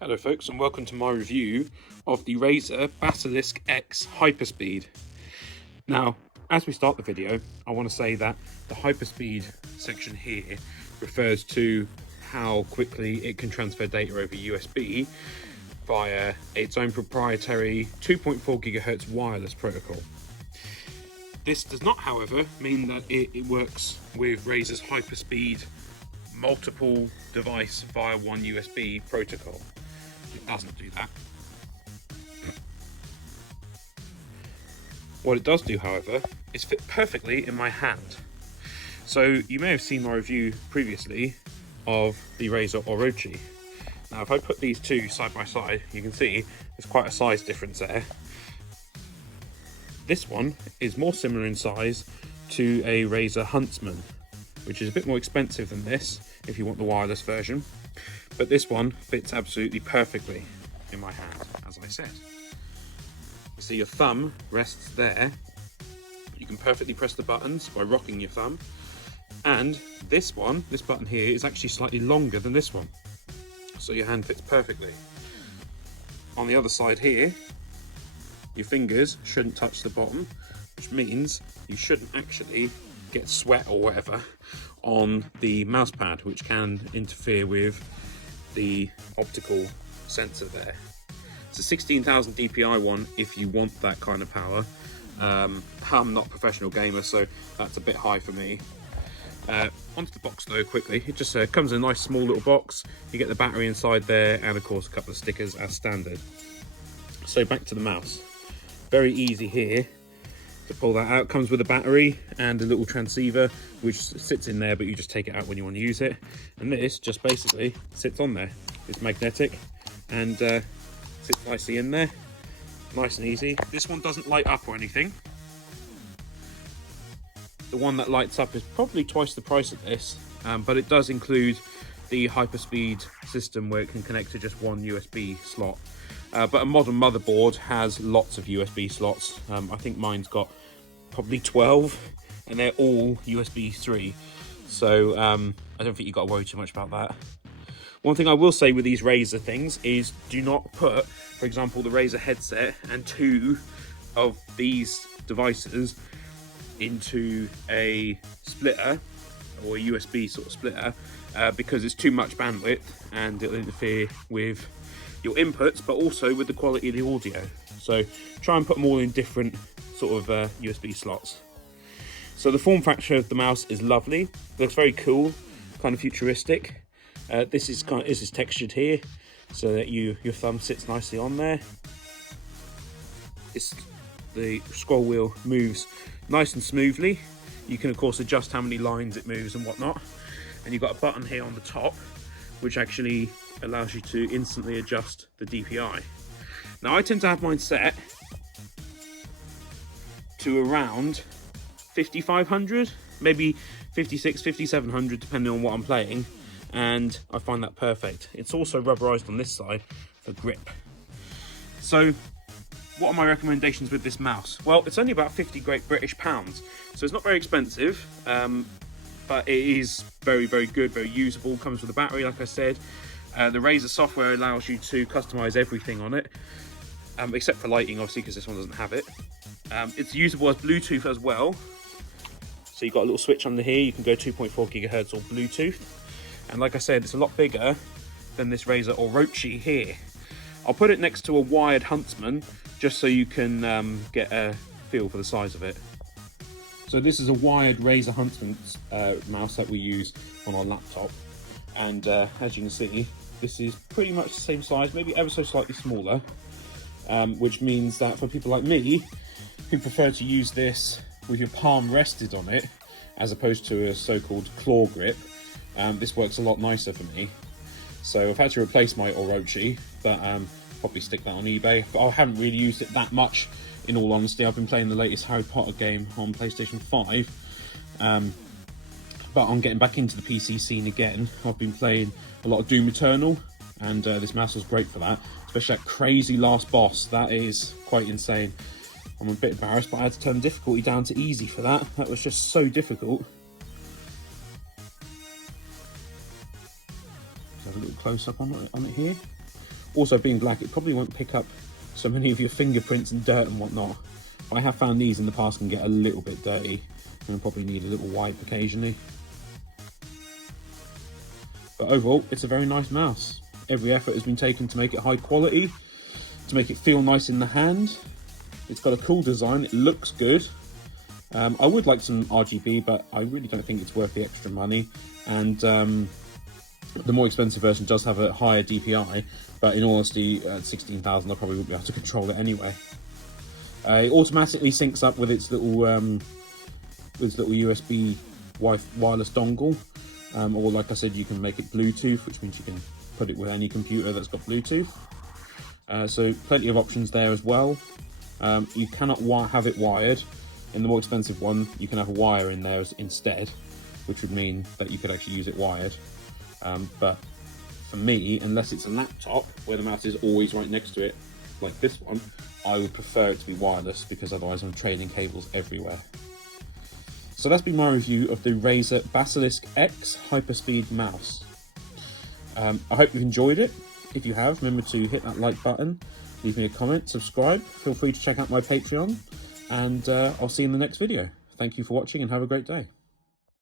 Hello folks, and welcome to my review of the Razer Basilisk X Hyperspeed. Now, as we start the video, I want to say that the Hyperspeed section here refers to how quickly it can transfer data over USB via its own proprietary 2.4 GHz wireless protocol. This does not, however, mean that it works with Razer's Hyperspeed multiple device via one USB protocol. It doesn't do that. What it does do, however, is fit perfectly in my hand. So you may have seen my review previously of the Razer Orochi. Now if I put these two side by side, you can see there's quite a size difference there. This one is more similar in size to a Razer Huntsman, which is a bit more expensive than this if you want the wireless version. But this one fits absolutely perfectly in my hand, as I said. You see your thumb rests there. You can perfectly press the buttons by rocking your thumb. And this button here, is actually slightly longer than this one. So your hand fits perfectly. On the other side here, your fingers shouldn't touch the bottom, which means you shouldn't actually get sweat or whatever on the mouse pad, which can interfere with the optical sensor there. It's a 16,000 DPI one if you want that kind of power. I'm not a professional gamer, so that's a bit high for me. Onto the box though, quickly. It just comes in a nice small little box. You get the battery inside there, and of course a couple of stickers as standard. So back to the mouse. Very easy here to pull that out. Comes with a battery and a little transceiver which sits in there, but you just take it out when you want to use it. And this just basically sits on there. It's magnetic and sits nicely in there, nice and easy. This one doesn't light up or anything. The one that lights up is probably twice the price of this, but it does include the Hyperspeed system where it can connect to just one USB slot. But a modern motherboard has lots of USB slots. I think mine's got probably 12, and they're all USB 3. So I don't think you've got to worry too much about that. One thing I will say with these Razer things is do not put, for example, the Razer headset and two of these devices into a splitter or a USB sort of splitter because it's too much bandwidth and it'll interfere with your inputs, but also with the quality of the audio. So try and put them all in different sort of USB slots. So the form factor of the mouse is lovely. Looks very cool, kind of futuristic. This is textured here, so that your thumb sits nicely on there. The scroll wheel moves nice and smoothly. You can of course adjust how many lines it moves and whatnot. And you've got a button here on the top, which actually allows you to instantly adjust the DPI. Now I tend to have mine set to around 5500, maybe 56, 5700 depending on what I'm playing, and I find that perfect. It's also rubberized on this side for grip. So what are my recommendations with this mouse? Well, it's only about 50 Great British pounds, so it's not very expensive, but it is very, very good, very usable. Comes with a battery, like I said. The Razer software allows you to customize everything on it, except for lighting, obviously, because this one doesn't have it. It's usable as Bluetooth as well. So you've got a little switch under here. You can go 2.4 GHz or Bluetooth. And like I said, it's a lot bigger than this Razer Orochi here. I'll put it next to a wired Huntsman, just so you can get a feel for the size of it. So this is a wired Razer Huntsman mouse that we use on our laptop. And as you can see, this is pretty much the same size, maybe ever so slightly smaller, which means that for people like me who prefer to use this with your palm rested on it as opposed to a so-called claw grip, this works a lot nicer for me. So I've had to replace my Orochi, but probably stick that on eBay. But I haven't really used it that much, in all honesty. I've been playing the latest Harry Potter game on PlayStation 5. But I'm getting back into the PC scene again. I've been playing a lot of Doom Eternal, and this mouse was great for that. Especially that crazy last boss. That is quite insane. I'm a bit embarrassed, but I had to turn difficulty down to easy for that. That was just so difficult. Have a little close up on it here. Also, being black, it probably won't pick up so many of your fingerprints and dirt and whatnot. I have found these in the past can get a little bit dirty, and I'll probably need a little wipe occasionally. But overall, it's a very nice mouse. Every effort has been taken to make it high quality, to make it feel nice in the hand. It's got a cool design, it looks good. I would like some RGB, but I really don't think it's worth the extra money. And the more expensive version does have a higher DPI, but in all honesty, at 16,000 I probably wouldn't be able to control it anyway. It automatically syncs up with its little USB wireless dongle, or like I said, you can make it Bluetooth, which means you can put it with any computer that's got Bluetooth. So plenty of options there as well. You cannot have it wired. In the more expensive one, you can have a wire in there instead, which would mean that you could actually use it wired. But for me, unless it's a laptop where the mouse is always right next to it, like this one, I would prefer it to be wireless, because otherwise I'm trading cables everywhere. So that's been my review of the Razer Basilisk X Hyperspeed mouse. I hope you've enjoyed it. If you have, remember to hit that like button, leave me a comment, subscribe, feel free to check out my Patreon, and I'll see you in the next video. Thank you for watching and have a great day.